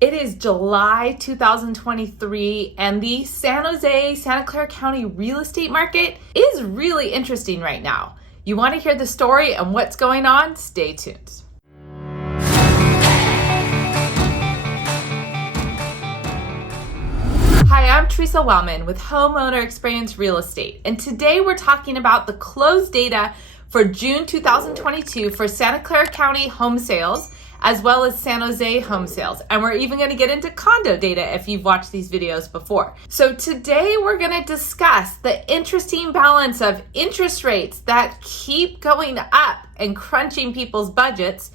It is July 2023, and the San Jose, Santa Clara County real estate market is really interesting right now. You want to hear the story and what's going on? Stay tuned. Hi, I'm Theresa Wellman with Homeowner Experience Real Estate, and today we're talking about the closed data for June 2022 for Santa Clara County home sales, as well as San Jose home sales. And we're even going to get into condo data if you've watched these videos before. So today we're going to discuss the interesting balance of interest rates that keep going up and crunching people's budgets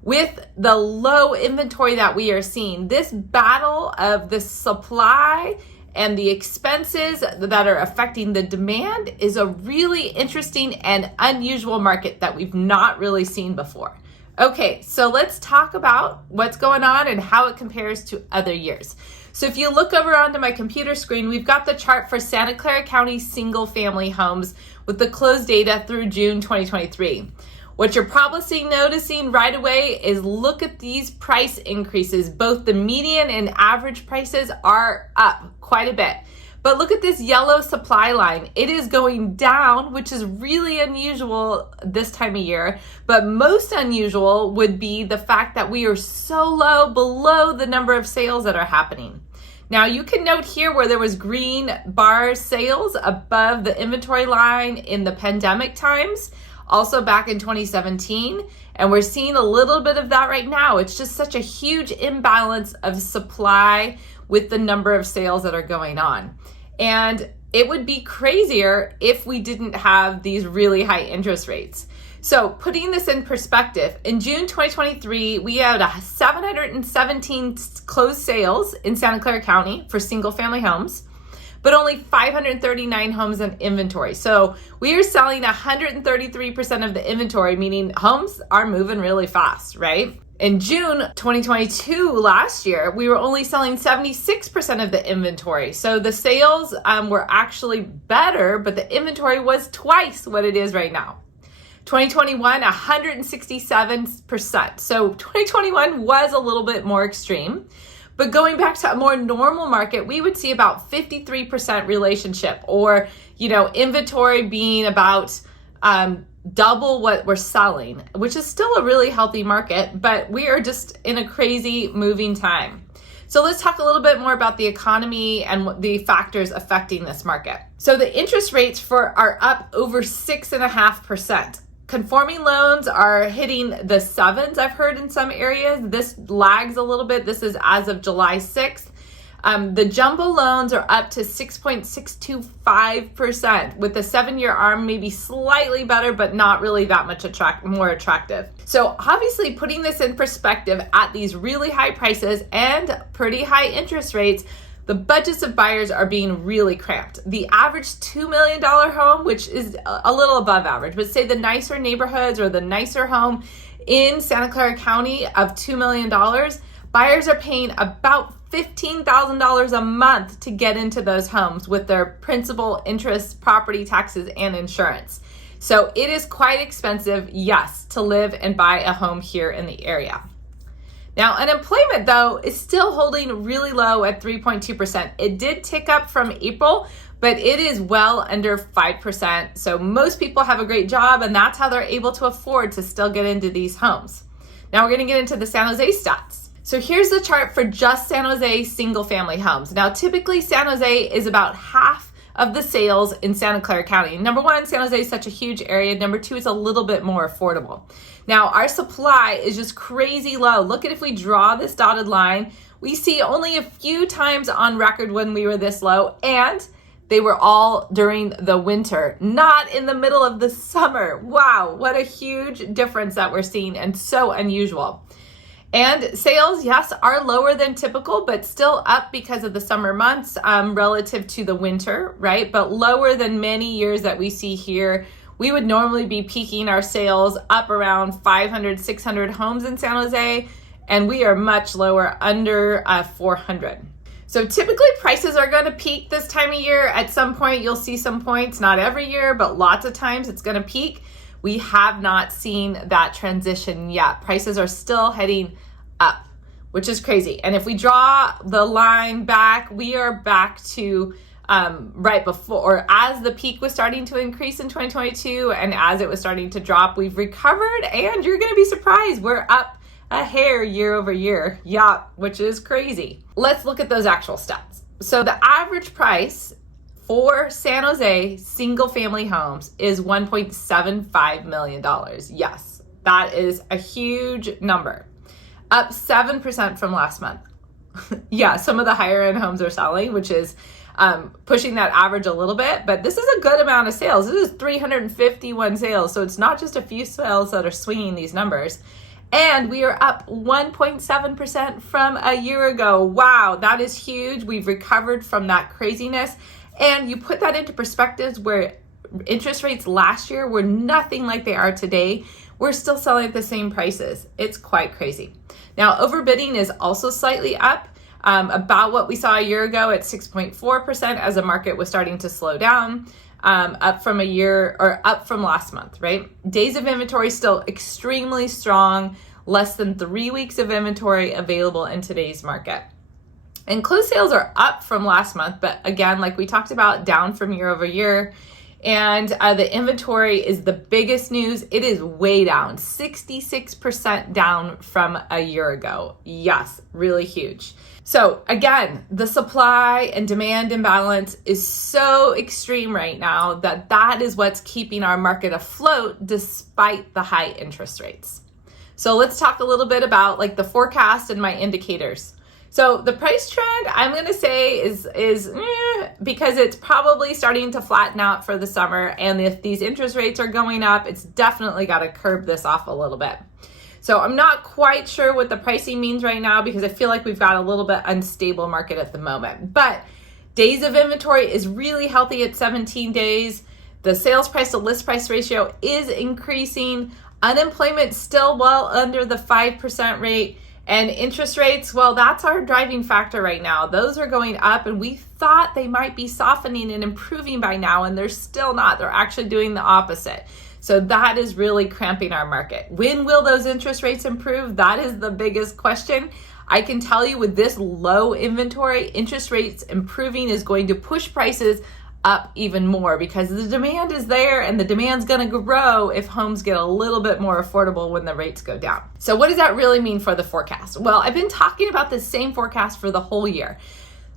with the low inventory that we are seeing. This battle of the supply and the expenses that are affecting the demand is a really interesting and unusual market that we've not really seen before. Okay, so let's talk about what's going on and how it compares to other years. So if you look over onto my computer screen, we've got the chart for Santa Clara County single family homes with the closed data through June 2023. What you're probably noticing right away is look at these price increases. Both the median and average prices are up quite a bit. But look at this yellow supply line. It is going down, which is really unusual this time of year. But most unusual would be the fact that we are so low below the number of sales that are happening. Now you can note here where there was green bar sales above the inventory line in the pandemic times, also back in 2017. And we're seeing a little bit of that right now. It's just such a huge imbalance of supply with the number of sales that are going on. And it would be crazier if we didn't have these really high interest rates. So putting this in perspective, in June 2023, we had 717 closed sales in Santa Clara County for single family homes, but only 539 homes in inventory. So we are selling 133% of the inventory, meaning homes are moving really fast, right? In June 2022, last year, we were only selling 76% of the inventory. So the sales were actually better, but the inventory was twice what it is right now. 2021, 167%. So 2021 was a little bit more extreme. But going back to a more normal market, we would see about 53% relationship, or, inventory being about double what we're selling, which is still a really healthy market, but we are just in a crazy moving time. So let's talk a little bit more about the economy and the factors affecting this market. So the interest rates are up over 6.5%. Conforming loans are hitting the sevens, I've heard in some areas. This lags a little bit. This is as of July 6th. The jumbo loans are up to 6.625%, with the 7-year ARM maybe slightly better, but not really that much more attractive. So obviously putting this in perspective at these really high prices and pretty high interest rates, the budgets of buyers are being really cramped. The average $2 million home, which is a little above average, but say the nicer neighborhoods or the nicer home in Santa Clara County of $2 million, buyers are paying about $15,000 a month to get into those homes with their principal, interest, property taxes, and insurance. So it is quite expensive, yes, to live and buy a home here in the area. Now, unemployment, though, is still holding really low at 3.2%. It did tick up from April, but it is well under 5%. So most people have a great job, and that's how they're able to afford to still get into these homes. Now we're going to get into the San Jose stats. So here's the chart for just San Jose single family homes. Now, typically San Jose is about half of the sales in Santa Clara County. Number one, San Jose is such a huge area. Number two, it's a little bit more affordable. Now, our supply is just crazy low. Look at if we draw this dotted line, we see only a few times on record when we were this low, and they were all during the winter, not in the middle of the summer. Wow, what a huge difference that we're seeing, and so unusual. And sales, yes, are lower than typical, but still up because of the summer months relative to the winter, right? But lower than many years that we see here. We would normally be peaking our sales up around 500, 600 homes in San Jose, and we are much lower, under 400. So typically prices are going to peak this time of year. At some point, you'll see some points, not every year, but lots of times it's going to peak. We have not seen that transition yet. Prices are still heading up. which is crazy. And if we draw the line back, we are back to right before, or as the peak was starting to increase in 2022 and as it was starting to drop, we've recovered, and you're going to be surprised. We're up a hair year over year. Yeah, which is crazy. Let's look at those actual stats. So the average price for San Jose single family homes is $1.75 million. Yes, that is a huge number. Up 7% from last month. Yeah, some of the higher end homes are selling, which is pushing that average a little bit, but this is a good amount of sales. This is 351 sales. So it's not just a few sales that are swinging these numbers. And we are up 1.7% from a year ago. Wow, that is huge. We've recovered from that craziness. And you put that into perspectives where interest rates last year were nothing like they are today. We're still selling at the same prices. It's quite crazy. Now, overbidding is also slightly up. About what we saw a year ago at 6.4% as the market was starting to slow down, up from last month, right? Days of inventory still extremely strong, less than 3 weeks of inventory available in today's market. And closed sales are up from last month, but again, like we talked about, down from year over year. And the inventory is the biggest news. It is way down, 66% down from a year ago. Yes, really huge. So again, the supply and demand imbalance is so extreme right now that is what's keeping our market afloat despite the high interest rates. So let's talk a little bit about like the forecast and my indicators. So the price trend, I'm going to say is because it's probably starting to flatten out for the summer. And if these interest rates are going up, it's definitely got to curb this off a little bit. So I'm not quite sure what the pricing means right now because I feel like we've got a little bit unstable market at the moment. But days of inventory is really healthy at 17 days. The sales price to list price ratio is increasing. Unemployment still well under the 5% rate. And interest rates, well, that's our driving factor right now. Those are going up, and we thought they might be softening and improving by now, and they're still not. They're actually doing the opposite. So that is really cramping our market. When will those interest rates improve? That is the biggest question. I can tell you with this low inventory, interest rates improving is going to push prices up even more because the demand is there, and the demand's going to grow if homes get a little bit more affordable when the rates go down. So what does that really mean for the forecast? Well, I've been talking about the same forecast for the whole year.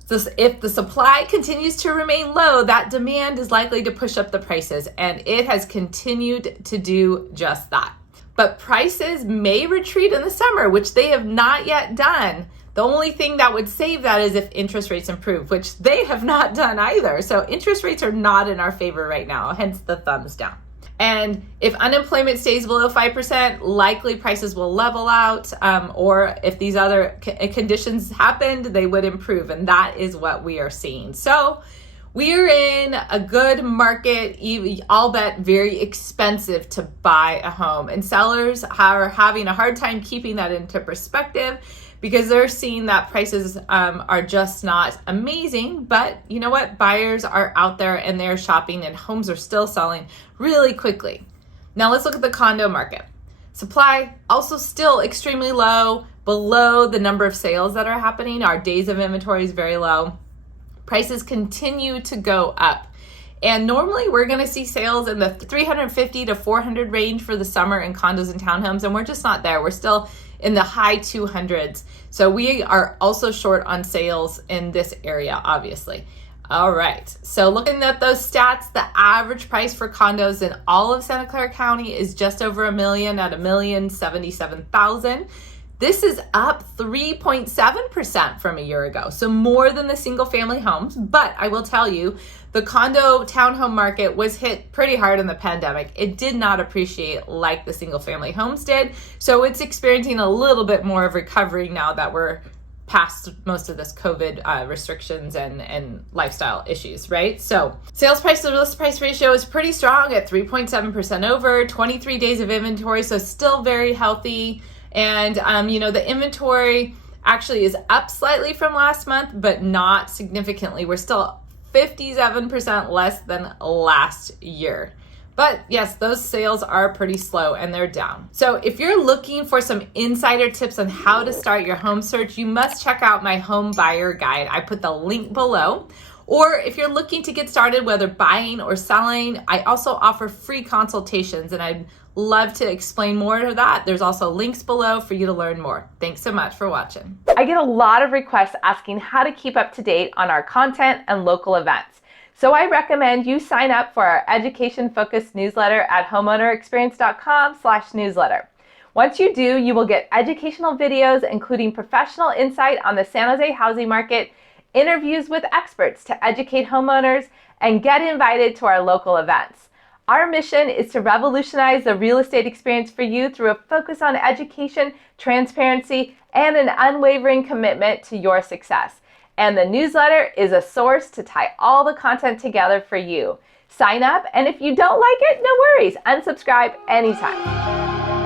So if the supply continues to remain low, that demand is likely to push up the prices, and it has continued to do just that. But prices may retreat in the summer, which they have not yet done. The only thing that would save that is if interest rates improve, which they have not done either. So interest rates are not in our favor right now, hence the thumbs down. And if unemployment stays below 5%, likely prices will level out, or if these other conditions happened, they would improve. And that is what we are seeing. So we are in a good market, albeit very expensive to buy a home. And sellers are having a hard time keeping that into perspective, because they're seeing that prices are just not amazing. But you know what? Buyers are out there and they're shopping, and homes are still selling really quickly. Now let's look at the condo market. Supply also still extremely low, below the number of sales that are happening. Our days of inventory is very low. Prices continue to go up. And normally we're going to see sales in the 350 to 400 range for the summer in condos and townhomes, and we're just not there. We're still in the high 200s. So we are also short on sales in this area, obviously. All right, so looking at those stats, the average price for condos in all of Santa Clara County is just over $1 million at $1,077,000. This is up 3.7% from a year ago, so more than the single family homes. But I will tell you, the condo townhome market was hit pretty hard in the pandemic. It did not appreciate like the single family homes did. So it's experiencing a little bit more of recovery now that we're past most of this COVID restrictions and lifestyle issues, right? So sales price to list price ratio is pretty strong at 3.7% over, 23 days of inventory, so still very healthy. And, the inventory actually is up slightly from last month, but not significantly. We're still 57% less than last year. But yes, those sales are pretty slow and they're down. So if you're looking for some insider tips on how to start your home search, you must check out my home buyer guide. I put the link below. Or if you're looking to get started, whether buying or selling, I also offer free consultations, and I'd love to explain more of that. There's also links below for you to learn more. Thanks so much for watching. I get a lot of requests asking how to keep up to date on our content and local events. So I recommend you sign up for our education-focused newsletter at homeownerexperience.com/newsletter. Once you do, you will get educational videos, including professional insight on the San Jose housing market, interviews with experts to educate homeowners, and get invited to our local events. Our mission is to revolutionize the real estate experience for you through a focus on education, transparency, and an unwavering commitment to your success. And the newsletter is a source to tie all the content together for you. Sign up, and if you don't like it, no worries. Unsubscribe anytime.